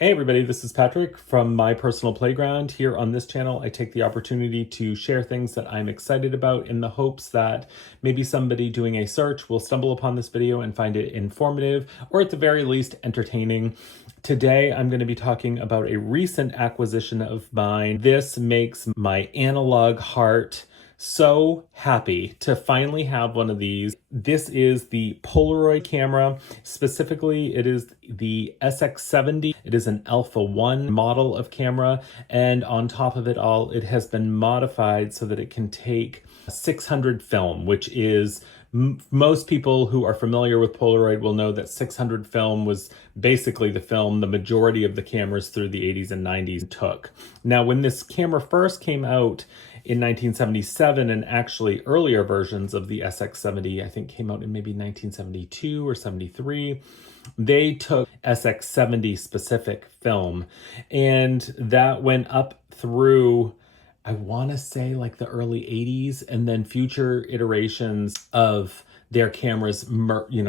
Hey everybody, this is Patrick from My Personal Playground. Here on this channel, I take the opportunity to share things that I'm excited about in the hopes that maybe somebody doing a search will stumble upon this video and find it informative, or at the very least entertaining. Today, I'm going to be talking about a recent acquisition of mine. This makes my analog heart so happy to finally have one of these. This is the Polaroid camera. Specifically, it is the SX-70. It is an Alpha 1 model of camera, and on top of it all, it has been modified so that it can take 600 film, which is most people who are familiar with Polaroid will know that 600 film was basically the film the majority of the cameras through the 80s and 90s took. Now, when this camera first came out in 1977, and actually earlier versions of the SX-70, I think came out in maybe 1972 or 73, they took SX-70 specific film, and that went up through, I want to say, like the early 80s, and then future iterations of their cameras,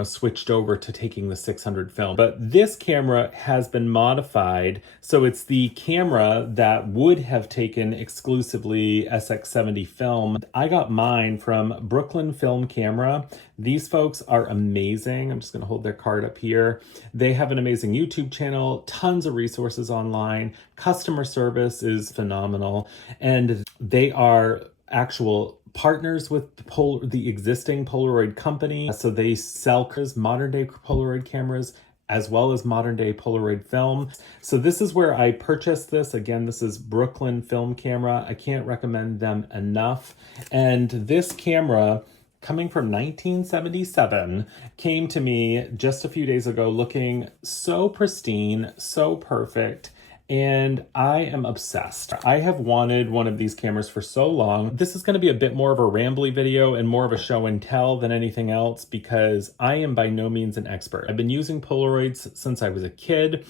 switched over to taking the 600 film. But this camera has been modified, so it's the camera that would have taken exclusively SX-70 film. I got mine from Brooklyn Film Camera. These folks are amazing. I'm just going to hold their card up here. They have an amazing YouTube channel, tons of resources online. Customer service is phenomenal, and they are actual partners with the existing Polaroid company. So they sell modern day Polaroid cameras as well as modern day Polaroid film. So this is where I purchased this. Again, this is Brooklyn Film Camera. I can't recommend them enough. And this camera, coming from 1977, came to me just a few days ago looking so pristine, so perfect, and I am obsessed. I have wanted one of these cameras for so long. This is going to be a bit more of a rambly video and more of a show and tell than anything else, because I am by no means an expert. I've been using Polaroids since I was a kid,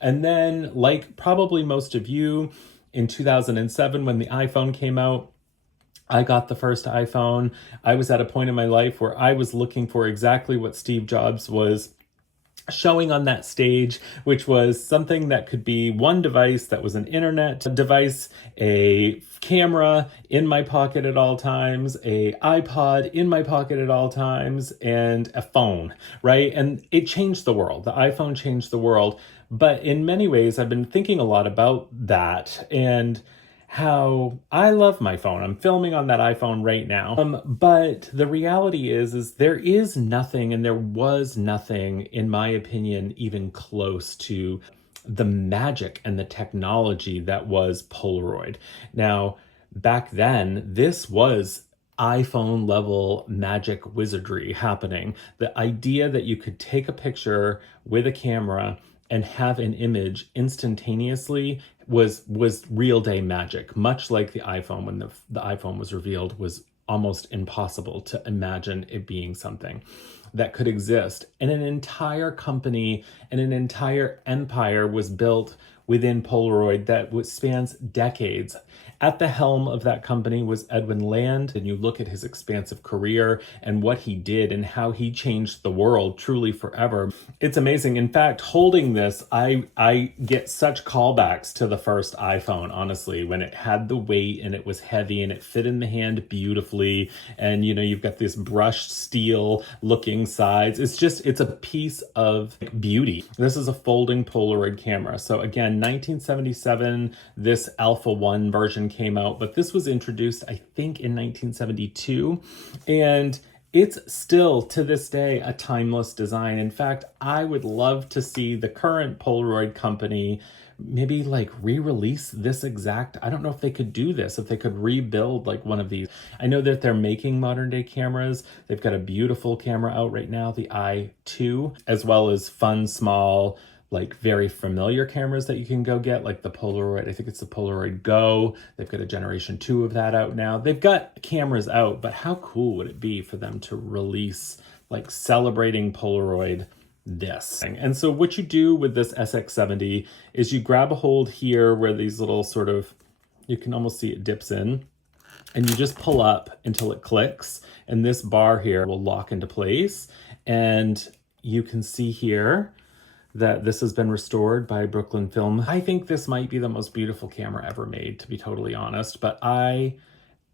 and then, like probably most of you, in 2007 when the iPhone came out, I got the first iPhone. I was at a point in my life where I was looking for exactly what Steve Jobs was showing on that stage, which was something that could be one device that was an internet device, a camera in my pocket at all times, a iPod in my pocket at all times, and a phone, right? And it changed the world. The iPhone changed the world. But in many ways, I've been thinking a lot about that and how I love my phone. I'm filming on that iPhone right now. But the reality is there is nothing, and there was nothing, in my opinion, even close to the magic and the technology that was Polaroid. Now, back then, this was iPhone level magic wizardry happening. The idea that you could take a picture with a camera and have an image instantaneously was real day magic. Much like the iPhone, when the iPhone was revealed, was almost impossible to imagine it being something that could exist. And an entire company and an entire empire was built within Polaroid that spans decades. At the helm of that company was Edwin Land, and you look at his expansive career and what he did and how he changed the world truly forever. It's amazing. In fact, holding this, I get such callbacks to the first iPhone, honestly, when it had the weight and it was heavy and it fit in the hand beautifully. And you've got this brushed steel looking sides. It's a piece of beauty. This is a folding Polaroid camera. So again, 1977, this Alpha 1 version came out, but this was introduced, I think, in 1972, and it's still to this day a timeless design. In fact, I would love to see the current Polaroid company maybe like re-release this exact, I don't know if they could do this, if they could rebuild like one of these. I know that they're making modern day cameras. They've got a beautiful camera out right now, the i2, as well as fun, small, like very familiar cameras that you can go get, like the Polaroid, I think it's the Polaroid Go. They've got a generation 2 of that out now. They've got cameras out, but how cool would it be for them to release, like, celebrating Polaroid this? And so what you do with this SX-70 is you grab a hold here where these little sort of, you can almost see it dips in, and you just pull up until it clicks, and this bar here will lock into place. And you can see here that this has been restored by Brooklyn Film. I think this might be the most beautiful camera ever made, to be totally honest. But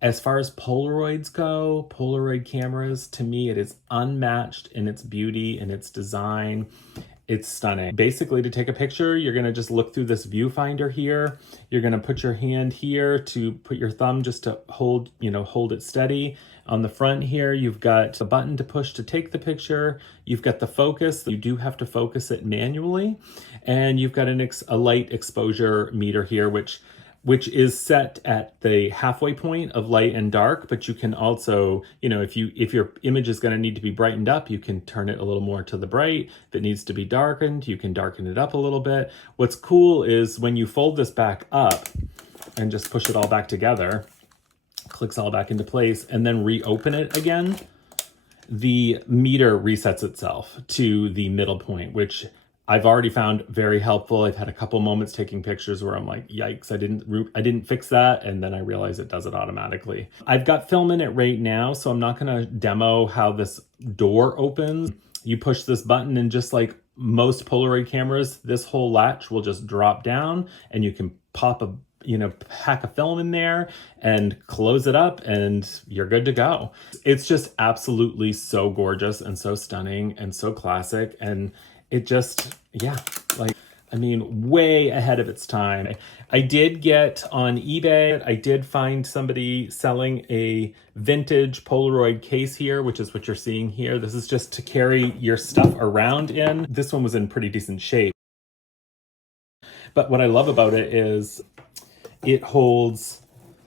as far as Polaroids go, Polaroid cameras, to me, it is unmatched in its beauty and its design. It's stunning. Basically, to take a picture, you're gonna just look through this viewfinder here. You're gonna put your hand here to put your thumb just to hold it steady. On the front here, you've got a button to push to take the picture. You've got the focus. You do have to focus it manually. And you've got a light exposure meter here, which is set at the halfway point of light and dark, but you can also, if your image is going to need to be brightened up, you can turn it a little more to the bright. If it needs to be darkened, you can darken it up a little bit. What's cool is when you fold this back up and just push it all back together, clicks all back into place, and then reopen it again, the meter resets itself to the middle point, which I've already found very helpful. I've had a couple moments taking pictures where I'm like, yikes, I didn't fix that. And then I realize it does it automatically. I've got film in it right now, so I'm not gonna demo how this door opens. You push this button and just like most Polaroid cameras, this whole latch will just drop down and you can pop pack a film in there and close it up and you're good to go. It's just absolutely so gorgeous and so stunning and so classic. And it just, way ahead of its time. I did get on eBay, I did find somebody selling a vintage Polaroid case here, which is what you're seeing here. This is just to carry your stuff around in. This one was in pretty decent shape. But what I love about it is it holds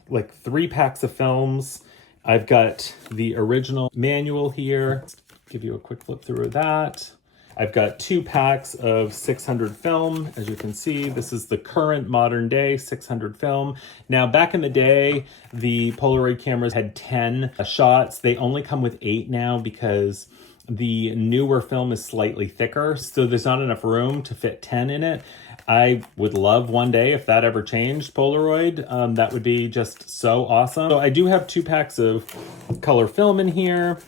like 3 packs of films. I've got the original manual here. Give you a quick flip through of that. I've got 2 packs of 600 film. As you can see, this is the current modern day 600 film. Now, back in the day, the Polaroid cameras had 10 shots. They only come with 8 now because the newer film is slightly thicker, so there's not enough room to fit 10 in it. I would love one day if that ever changed, Polaroid. That would be just so awesome. So I do have 2 packs of color film in here.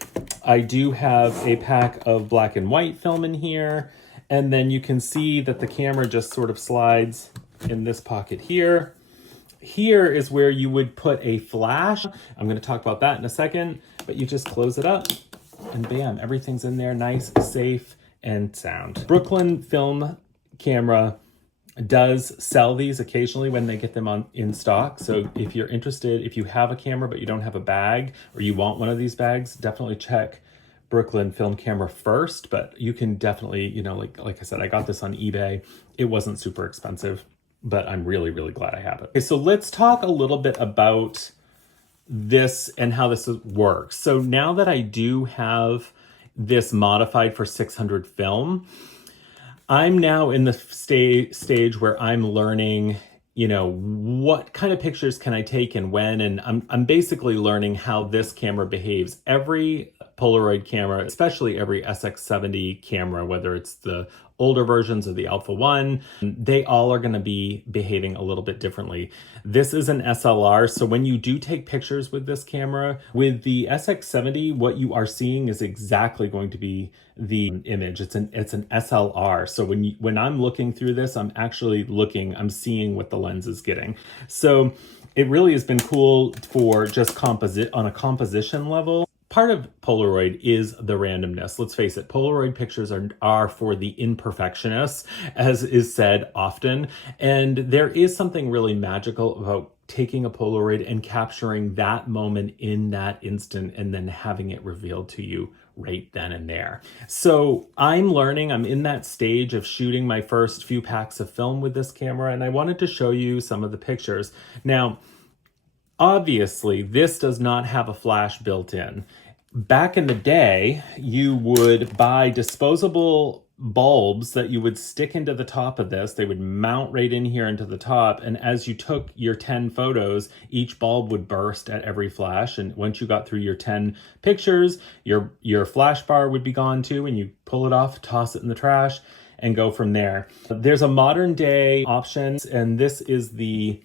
I do have a pack of black and white film in here. And then you can see that the camera just sort of slides in this pocket here. Here is where you would put a flash. I'm going to talk about that in a second, but you just close it up and bam, everything's in there, nice, safe, and sound. Brooklyn Film Camera does sell these occasionally when they get them in stock. So if you're interested, if you have a camera but you don't have a bag or you want one of these bags, definitely check Brooklyn Film Camera first. But you can definitely, like I said, I got this on eBay. It wasn't super expensive, but I'm really, really glad I have it. Okay, so let's talk a little bit about this and how this works. So now that I do have this modified for 600 film, I'm now in the stage where I'm learning, what kind of pictures can I take and when, and I'm basically learning how this camera behaves. Every Polaroid camera, especially every SX-70 camera, whether it's the older versions of the Alpha 1, they all are going to be behaving a little bit differently. This is an SLR, so when you do take pictures with this camera, with the SX-70, what you are seeing is exactly going to be the image. It's an SLR, so when I'm looking through this, I'm seeing what the lens is getting. So it really has been cool for just on a composition level. Part of Polaroid is the randomness. Let's face it, Polaroid pictures are for the imperfectionists, as is said often. And there is something really magical about taking a Polaroid and capturing that moment in that instant and then having it revealed to you right then and there. So I'm in that stage of shooting my first few packs of film with this camera, and I wanted to show you some of the pictures. Now, obviously, this does not have a flash built in. Back in the day, you would buy disposable bulbs that you would stick into the top of this. They would mount right in here into the top. And as you took your 10 photos, each bulb would burst at every flash. And once you got through your 10 pictures, your flash bar would be gone too. And you pull it off, toss it in the trash, and go from there. There's a modern day option, and this is the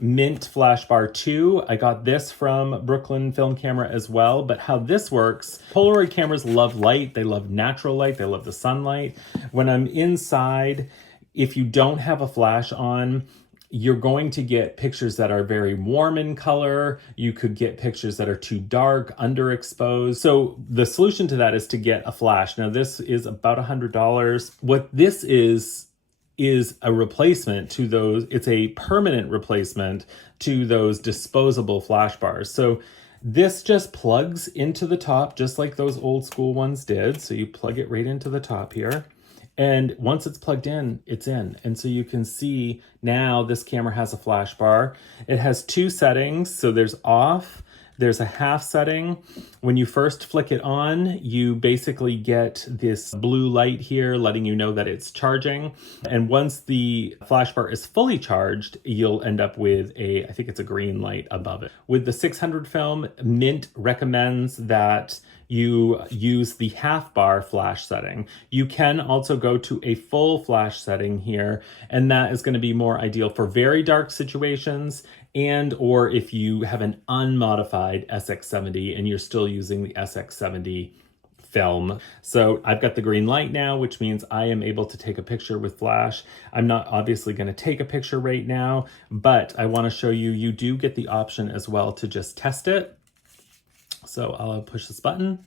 MiNT Flashbar 2. I got this from Brooklyn Film Camera as well, but how this works, Polaroid cameras love light, they love natural light, they love the sunlight. When I'm inside, if you don't have a flash on, you're going to get pictures that are very warm in color. You could get pictures that are too dark, underexposed. So the solution to that is to get a flash. Now this is about $100. What this is a replacement to those, it's a permanent replacement to those disposable flash bars. So this just plugs into the top just like those old school ones did. So you plug it right into the top here. And once it's plugged in, it's in. And so you can see now this camera has a flash bar. It has two settings. So there's off, there's a half setting. When you first flick it on, you basically get this blue light here letting you know that it's charging. And once the flash bar is fully charged, you'll end up with I think it's a green light above it. With the 600 film, MiNT recommends that you use the half bar flash setting. You can also go to a full flash setting here, and that is going to be more ideal for very dark situations and or if you have an unmodified SX-70 and you're still using the SX-70 film. So I've got the green light now, which means I am able to take a picture with flash. I'm not obviously going to take a picture right now, but I want to show you, you do get the option as well to just test it. So I'll push this button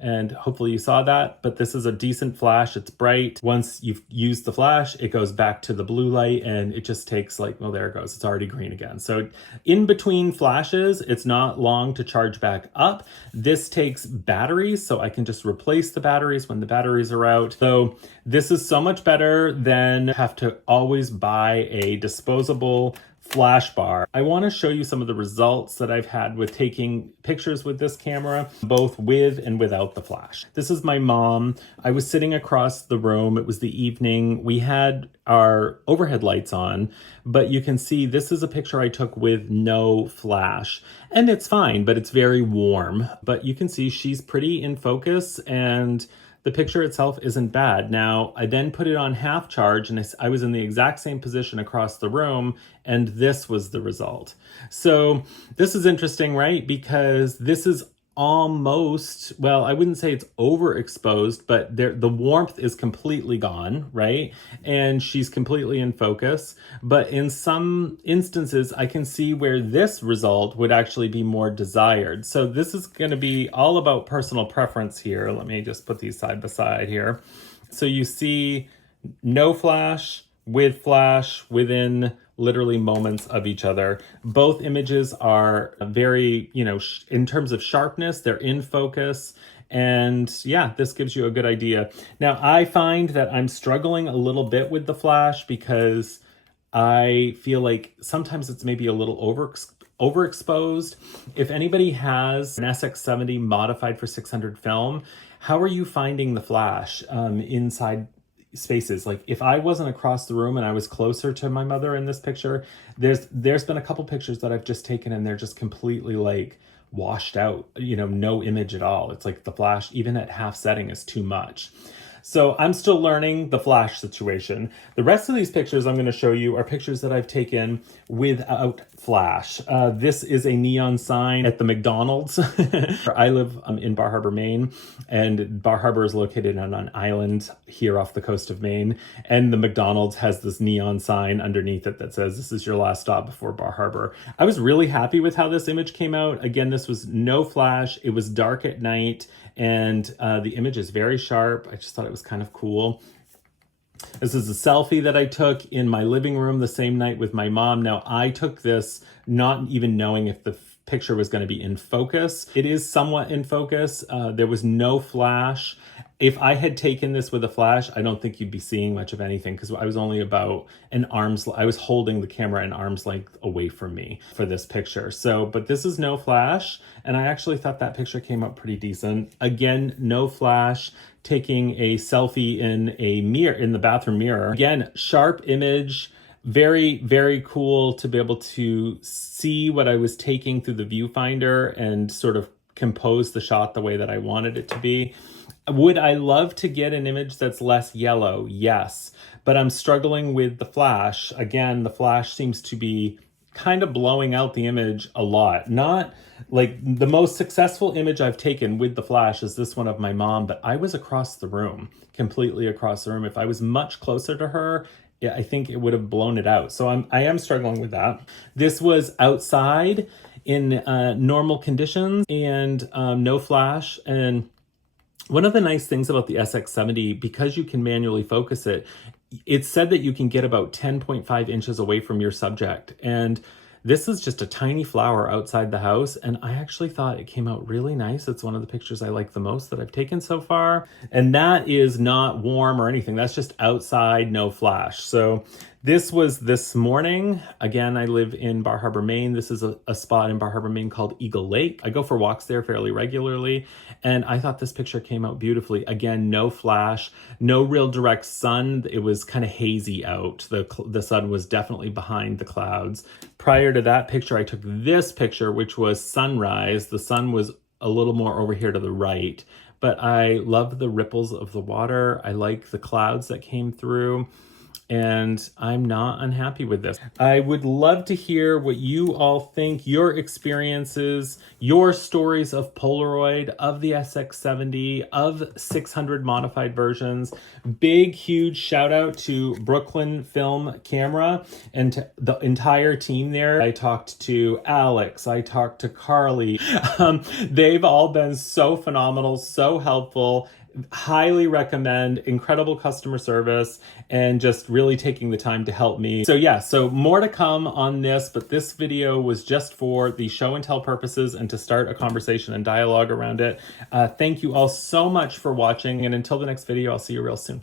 and hopefully you saw that, but this is a decent flash. It's bright. Once you've used the flash, it goes back to the blue light and it just takes like, well, there it goes. It's already green again. So in between flashes, it's not long to charge back up. This takes batteries, so I can just replace the batteries when the batteries are out. So this is so much better than have to always buy a disposable flash bar. I want to show you some of the results that I've had with taking pictures with this camera, both with and without the flash. This is my mom. I was sitting across the room. It was the evening. We had our overhead lights on, but you can see this is a picture I took with no flash. And it's fine, but it's very warm. But you can see she's pretty in focus and the picture itself isn't bad. Now, I then put it on half charge and I was in the exact same position across the room and this was the result. So this is interesting, right? Because this is almost, well, I wouldn't say it's overexposed, but the warmth is completely gone, right? And she's completely in focus. But in some instances, I can see where this result would actually be more desired. So this is going to be all about personal preference here. Let me just put these side by side here. So you see no flash, with flash, within literally moments of each other. Both images are very, in terms of sharpness, they're in focus. And yeah, this gives you a good idea. Now, I find that I'm struggling a little bit with the flash because I feel like sometimes it's maybe a little overexposed. If anybody has an SX-70 modified for 600 film, how are you finding the flash inside spaces? Like if I wasn't across the room and I was closer to my mother in this picture, there's been a couple pictures that I've just taken and they're just completely like washed out, no image at all. It's like the flash, even at half setting, is too much. So I'm still learning the flash situation. The rest of these pictures I'm going to show you are pictures that I've taken without flash. This is a neon sign at the McDonald's. I live in Bar Harbor, Maine, and Bar Harbor is located on an island here off the coast of Maine. And the McDonald's has this neon sign underneath it that says, "This is your last stop before Bar Harbor." I was really happy with how this image came out. Again, this was no flash. It was dark at night. And the image is very sharp. I just thought it was kind of cool. This is a selfie that I took in my living room the same night with my mom. Now, I took this not even knowing if the picture was going to be in focus. It is somewhat in focus. There was no flash. If I had taken this with a flash, I don't think you'd be seeing much of anything because I was only about I was holding the camera an arm's length away from me for this picture. So, but this is no flash. And I actually thought that picture came up pretty decent. Again, no flash, taking a selfie in a mirror, in the bathroom mirror. Again, sharp image. Very, very cool to be able to see what I was taking through the viewfinder and sort of compose the shot the way that I wanted it to be. Would I love to get an image that's less yellow? Yes, but I'm struggling with the flash. Again, the flash seems to be kind of blowing out the image a lot. Not like the most successful image I've taken with the flash is this one of my mom, but I was across the room, completely across the room. If I was much closer to her, yeah, I think it would have blown it out. So I am struggling with that. This was outside in normal conditions and no flash. And one of the nice things about the SX-70, because you can manually focus it, it's said that you can get about 10.5 inches away from your subject. And this is just a tiny flower outside the house, and I actually thought it came out really nice. It's one of the pictures I like the most that I've taken so far. And that is not warm or anything. That's just outside, no flash. So this was this morning. Again, I live in Bar Harbor, Maine. This is a spot in Bar Harbor, Maine called Eagle Lake. I go for walks there fairly regularly, and I thought this picture came out beautifully. Again, no flash, no real direct sun. It was kind of hazy out. The sun was definitely behind the clouds. Prior to that picture, I took this picture, which was sunrise. The sun was a little more over here to the right, but I love the ripples of the water. I like the clouds that came through, and I'm not unhappy with this. I would love to hear what you all think, your experiences, your stories of Polaroid, of the SX-70, of 600 modified versions. Big, huge shout out to Brooklyn Film Camera and to the entire team there. I talked to Alex, I talked to Carly. They've all been so phenomenal, so helpful. Highly recommend, incredible customer service, and just really taking the time to help me. So yeah, so more to come on this, but this video was just for the show and tell purposes and to start a conversation and dialogue around it. Thank you all so much for watching, and until the next video, I'll see you real soon.